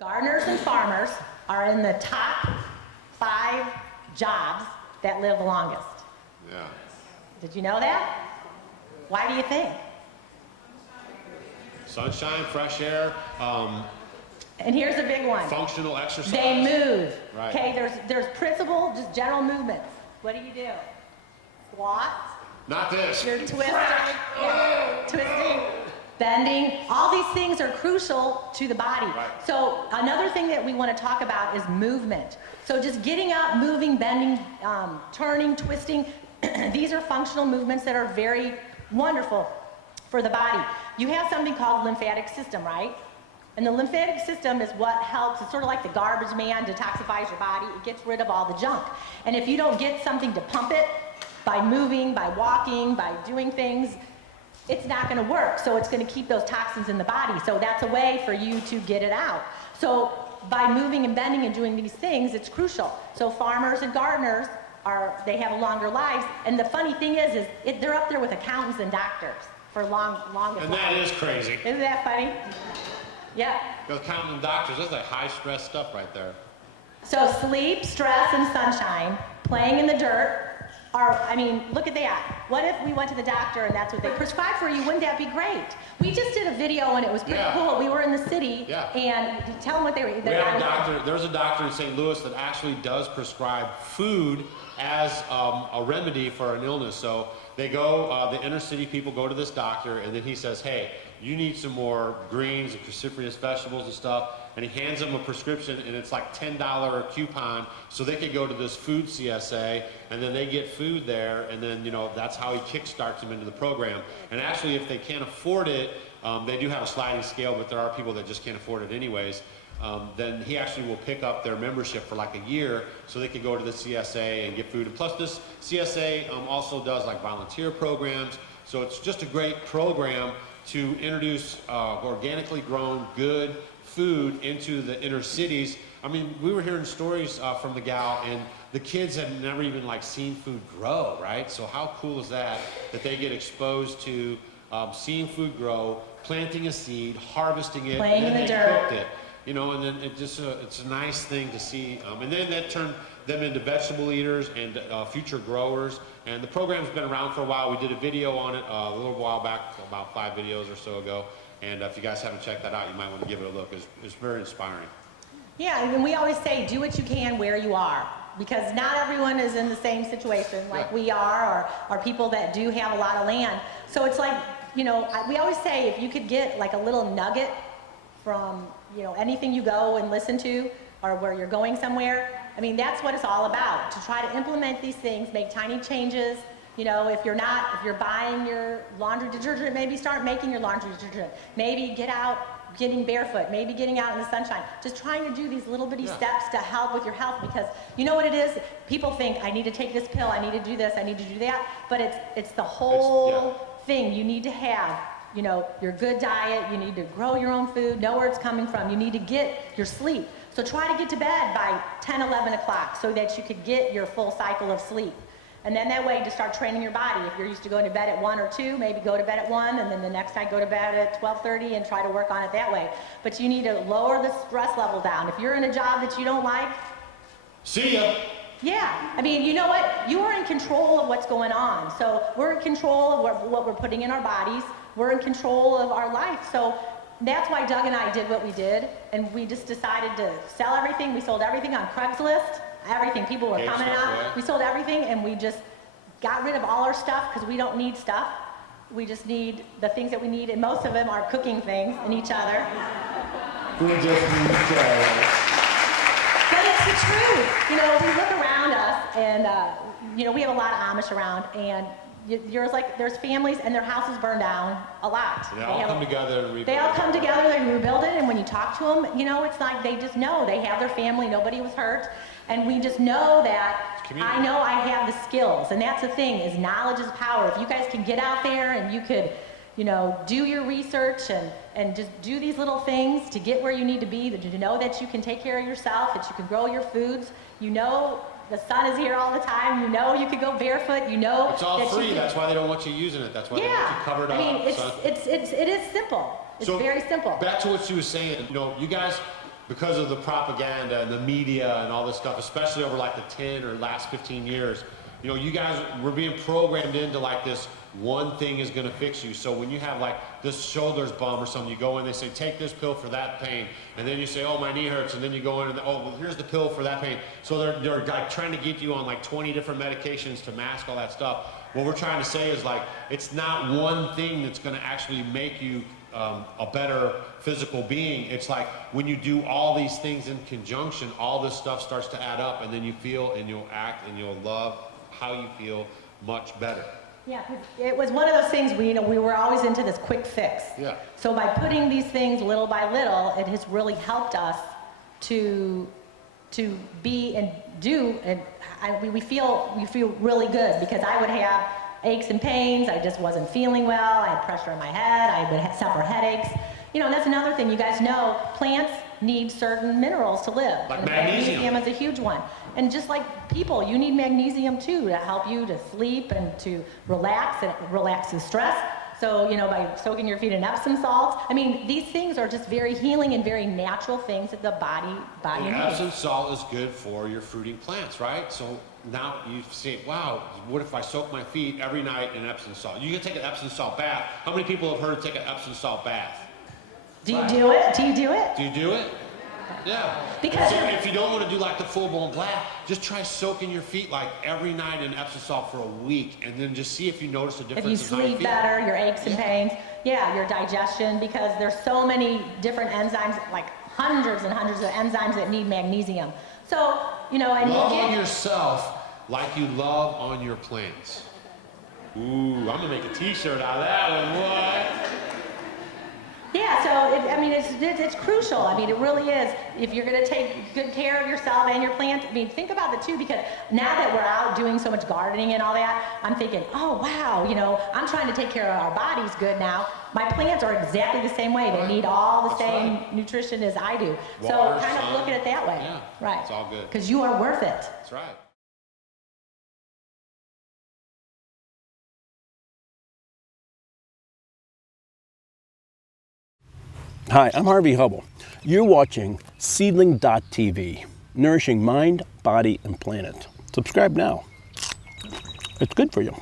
Gardeners and farmers are in the top 5 jobs that live longest. Yeah. Did you know that? Why do you think? Sunshine, fresh air, And here's a big one. functional exercise. They move. Right. Okay, there's principle, just general movements. What do? Squats, Not this. you're twisting, bending. All these things are crucial to the body. Right. So another thing that we want to talk about is movement. So just getting up, moving, bending, turning, twisting, these are functional movements that are very wonderful for the body. You have something called lymphatic system, right? And the lymphatic system is what helps, it's sort of like the garbage man, detoxifies your body, it gets rid of all the junk. And if you don't get something to pump it, by moving, by walking, by doing things, it's not gonna work. So it's gonna keep those toxins in the body. So that's a way for you to get it out. So by moving and bending and doing these things, it's crucial. So farmers and gardeners, they have longer lives. And the funny thing is they're up there with accountants and doctors for longest And that lives. is crazy. Isn't that funny? Yeah. Those counting doctors, that's like high stress stuff right there. So sleep, stress, and sunshine, playing in the dirt, look at that. What if we went to the doctor and that's what they prescribed for you? Wouldn't that be great? We just did a video and it was pretty cool. We were in the city and tell them what they were. There's a doctor in St. Louis that actually does prescribe food as a remedy for an illness. So they go, the inner city people go to this doctor and then he says, hey, you need some more greens and cruciferous vegetables and stuff. And he hands them a prescription and it's like $10 coupon so they could go to this food CSA and then they get food there and then, that's how he kickstarts them into the program. And actually, if they can't afford it, they do have a sliding scale, but there are people that just can't afford it anyways. Then he actually will pick up their membership for like a year so they can go to the CSA and get food. And plus this CSA also does like volunteer programs. So it's just a great program to introduce organically grown good food into the inner cities. I mean, we were hearing stories from the gal and the kids had never even seen food grow, right? So how cool is that they get exposed to seeing food grow, planting a seed, harvesting it, playing and then in the they dirt. cooked it. And then it's a nice thing to see. And then that turned them into vegetable eaters and future growers. And the program's been around for a while. We did a video on it a little while back, about 5 videos or so ago. And if you guys haven't checked that out, you might want to give it a look. It's very inspiring. Yeah, and we always say, do what you can where you are. Because not everyone is in the same situation like we are, or people that do have a lot of land. So it's like, we always say if you could get like a little nugget from, anything you go and listen to, or where you're going somewhere, that's what it's all about. To try to implement these things, make tiny changes. If you're buying your laundry detergent, maybe start making your laundry detergent. Maybe getting barefoot, maybe getting out in the sunshine. Just trying to do these little bitty steps to help with your health, because you know what it is? People think, I need to take this pill, I need to do this, I need to do that, but it's the whole thing. You need to have, your good diet, you need to grow your own food, know where it's coming from, you need to get your sleep. So try to get to bed by 10, 11 o'clock so that you could get your full cycle of sleep. And then that way to start training your body. If you're used to going to bed at 1 or 2, maybe go to bed at 1, and then the next night go to bed at 12:30 and try to work on it that way. But you need to lower the stress level down. If you're in a job that you don't like, see ya. Yeah, you know what? You are in control of what's going on. So we're in control of what we're putting in our bodies. We're in control of our life. So that's why Doug and I did what we did, and we just decided to sell everything. We sold everything on Craigslist. Everything. People were coming out. We sold everything, and we just got rid of all our stuff because we don't need stuff. We just need the things that we need, and most of them are cooking things and each other. We just need to. But it's the truth. We look around us, and we have a lot of Amish around, and there's families and their houses burn down a lot. They all come together and rebuild. They all come together, they rebuild it, and when you talk to them, it's like they just know they have their family, nobody was hurt, and we just know that I know I have the skills, and that's the thing, is knowledge is power. If you guys can get out there and you could, do your research and just do these little things to get where you need to be, to know that you can take care of yourself, that you can grow your foods, the sun is here all the time. You could go barefoot. It's all free. That's why they don't want you using it. That's why they want you covered up. It is simple. It's very simple. Back to what she was saying. You guys, because of the propaganda and the media and all this stuff, especially over like the 10 or last 15 years, you know, you guys were being programmed into like this one thing is going to fix you. So when you have like this shoulder's bum or something, you go in, they say, take this pill for that pain. And then you say, oh, my knee hurts. And then you go in and, oh, well, here's the pill for that pain. So they're like trying to get you on like 20 different medications to mask all that stuff. What we're trying to say is like, it's not one thing that's going to actually make you a better physical being. It's like when you do all these things in conjunction, all this stuff starts to add up, and then you feel and you'll act and you'll love how you feel much better. Yeah, 'cause it was one of those things we were always into this quick fix. Yeah. So by putting these things little by little, it has really helped us to be and do, and we feel really good, because I would have aches and pains. I just wasn't feeling well. I had pressure in my head. I would suffer headaches. You know, and that's another thing. You guys know plants need certain minerals to live. Like and magnesium. Magnesium is a huge one. And just like people, you need magnesium too to help you to sleep and to relax, and it relaxes stress. So, you know, by soaking your feet in Epsom salts, I mean, these things are just very healing and very natural things that the body And needs. Epsom salt is good for your fruiting plants, right? So now you say, wow, what if I soak my feet every night in Epsom salt? You can take an Epsom salt bath. How many people have heard of take an Epsom salt bath? Do you do it? Do you do it? Do you do it? Yeah. Because so if you don't want to do like the full-blown bath, just try soaking your feet like every night in Epsom salt for a week, and then just see if you notice a difference. If you in how you sleep feel. better, your aches and pains, yeah, your digestion, because there's so many different enzymes, like hundreds and hundreds of enzymes that need magnesium. So, you know, and Love you on get, yourself like you love on your plants. Ooh, I'm gonna make a T-shirt out of that one. What? yeah, so I mean, it's crucial. I mean, it really is. If you're going to take good care of yourself and your plants, I mean, think about the two, because now that we're out doing so much gardening and all that, I'm thinking, oh wow, you know, I'm trying to take care of our bodies good now. My plants are exactly the same way. They need all the same nutrition as I do. So Water, kind of sun. look at it that way. Yeah, right. it's all good. Because you are worth it. That's right. Hi, I'm Harvey Hubble. You're watching Seedling.tv, nourishing mind, body, and planet. Subscribe now. It's good for you.